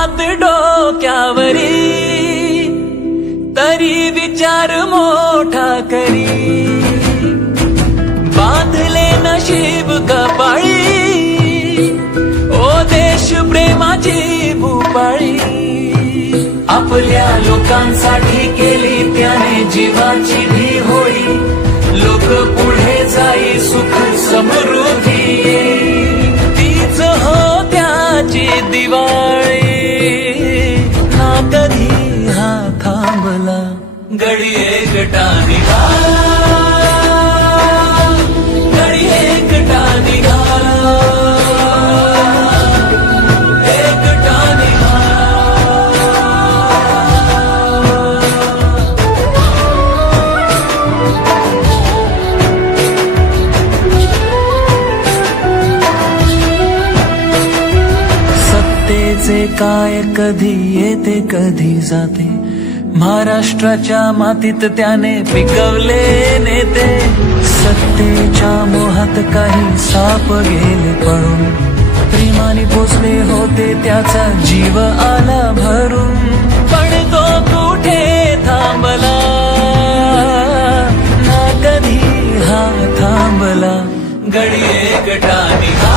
हात डोक्यावरी, तरी विचार मोठा करी, बांधले नशीब कपाळी, ओ देश प्रेमाची भूपाळी, आपल्या लोकांसाठी केली त्याने जीवाची भी होळी, लोक पुढे जाई सुख समृद्धी येई, तीच हो त्याची दिवाळी, ना कधी हा थांबला, गडी एकटा निघाला, गडी एकटा निघाला, एकटा निघाला. सत्तेचे काय कधी येते कधी जाते, महाराष्ट्राच्या मातीत त्याने पिकवले नेते, सत्तेच्या मोहात काही साप गेले पळून, प्रेमाने पोचले होते त्याचा जीव आला भरून, पण तो कुठे थांबला, ना कधी हा थांबला, गडी एकटा निघाला.